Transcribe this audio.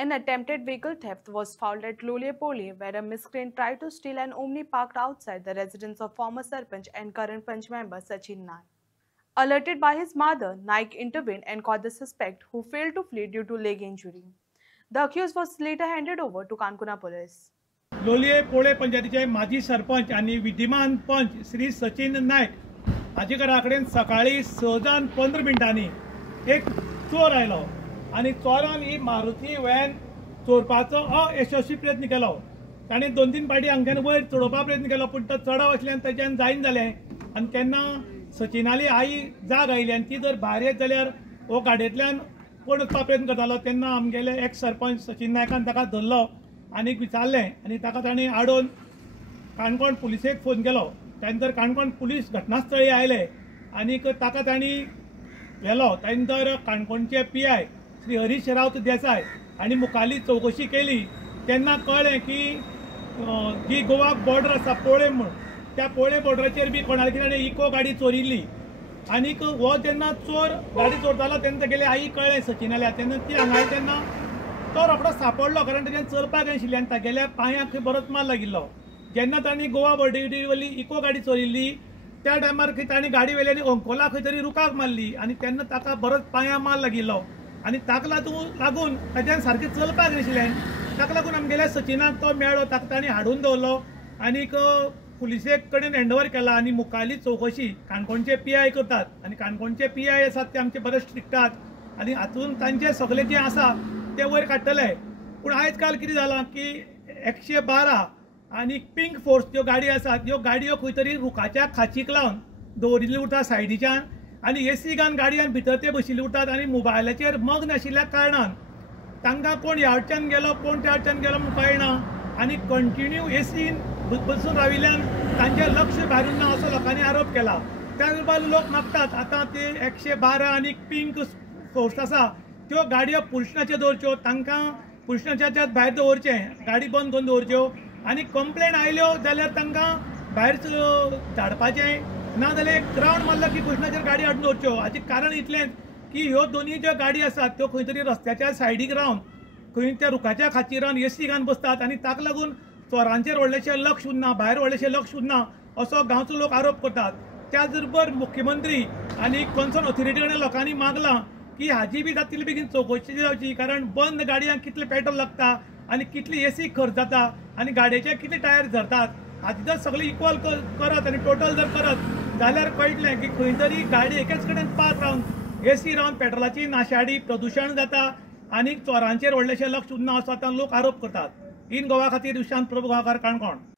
An attempted vehicle theft was found at Luliyapoli, where a miscreant tried to steal an Omni parked outside the residence of former Sarpanch and current Panch member Sachin Naik. Alerted by his mother, Naik intervened and caught the suspect, who failed to flee due to leg injury. The accused was later handed over to Kankuna police. Loliem पोळे पंचायतीचे माजी सरपंच आणि विद्यमान पंच श्री सचिन नायक हाचे घरा कडेन सकाळी 6:15 एक चोर आयलो आणि चोरान ही मारुती व्हॅन चोरपाचो अयशस्वी प्रयत्न केलो. ताणें 2-3 फावटी हांगच्यान वयर चडोवपा प्रयत्न केलो, पूण तो चडव आसल्यान ताच्यान जायना जालें. आनी तेन्ना सचिनाली आई जाग आयली आनी ती जर भायर येत जाल्यार हो गाडयेंतल्यान कोण वचपा प्रयत्न करतालो. तेन्ना आमगेले एक्स सरपंच सचिन नायकान ताका धरलो आनी विचारलें आनी ताका ताणें हाडून काणकोण पुलिसेक फोन केलो. त्यानंतर काणकोण पुलीस घटनास्थळी आयले आनी ताका तांणी व्हेलो. त्यानंतर काणकोणचे PI श्री हरीश रावत देसाय हांणी मुखाल्ली चवकशी केली. तेन्ना कळ्ळें की जी गोवा बॉर्डर आसा पोळे म्हूण, त्या पोळे बॉर्डराचेर बी कोणाली ताणें इको गाडी चोरिल्ली. आनीक हो जेन्ना चोर गाडी चोरतालो तेन्ना तेगेले आई कळ्ळें सचिनाल्या. तेन्ना ती हांगा तेन्ना तो रोखडो सापडलो, कारण ताणें चलपाक आशिल्लें आनी तागेल्या पांयाक बरोच मार लागिल्लो. जेन्ना तांणी गोवा बॉर्डरीवयली इको गाडी चोरिल्ली त्या टायमार तांणी गाडी व्हेली आनी अंकोला खंय तरी रुकाक मारली आनी तेन्ना ताका बरोच पांयां मार लागिल्लो. आनी ताका लागून ताच्यान सारकें चलपाक नाशिल्लें. ताका लागून आमगेल्या सचिनाक तो मेळ्ळो, ताका तांणी हाडून दवरलो आनीक पुलिसे कडेन हँडओवर केला आनी मुखाल्ली चवकशी काणकोणचे PI करतात. आनी काणकोणचे PI आसात ते आमचे बरे स्ट्रिक्ट आसात आनी हातून तांचे सगळें जें आसा ते वयर काडटले. पूण आयज काल कितें जालां की 112 आनी पिंक फोर्स ज्यो गाडी आसात ह्यो गाडयो खंय तरी रुखाच्या खाचीक लावन दवरिल्ली उरता सायडीच्यान आनी AC घालून गाडयांत भितर ते बशिल्ले उरतात आनी मोबायलाचेर मग्न आशिल्ल्या कारणान तांकां कोण ह्या वटच्यान गेलो कोण त्या वटच्यान गेलो म्हणून कळना आनी कंटिन्यू ACन बसून राविल्ल्यान तांचें लक्ष भायर उरना असो लोकांनी आरोप केला. त्या बरोबर लोक मागतात आतां ते 112 आनी पिंक फोर्स आसा त्यो गाडयो पुलिशनाच्यो दवरच्यो, तांकां पुलिशनाच्या भायर दवरचें, गाडी बंद करून दवरच्यो आनी कंप्लेन आयल्यो जाल्यार तांकां भायर धाडपाचें, नाजाल्यार एक ग्रावंड मारलो की पुलिशनाचेर गाडी हाडून दवरच्यो. हाचें कारण इतलेंच की ह्यो दोनूय ज्यो गाडी आसात त्यो खंय तरी रस्त्याच्या सायडीक रावन खंय त्या रुखाच्या खाचीर रावन AC घालून बसतात आनी ताका लागून चोरांचेर व्हडलेशें लक्ष उरना, भायर व्हडलेशें लक्ष उरना असो गांवचो लोक आरोप करतात. त्याच बरोबर मुख्यमंत्री आनी कन्सर्न ऑथॉरिटी कडेन लोकांनी मागलां की हाजी बी जातली बेगीन चवकशी जावची, कारण बंद गाडयांक कितले पेट्रोल लागता आनी कितली AC खर्च जाता आनी गाडयेचे कितले टायर झरतात. हाची जर सगळें इक्वल करत आनी टोटल जर करत जाल्यार कळटलें की खंय तरी गाडी एकेच कडेन पार्क रावन AC रावन पेट्रोलाची नाशाडी प्रदूशण जाता आनी चोरांचेर व्हडलेशें लक्ष उरना असो आतां लोक आरोप करतात. इन गोवा खातीर विशांत प्रभू गांवकार, काणकोण.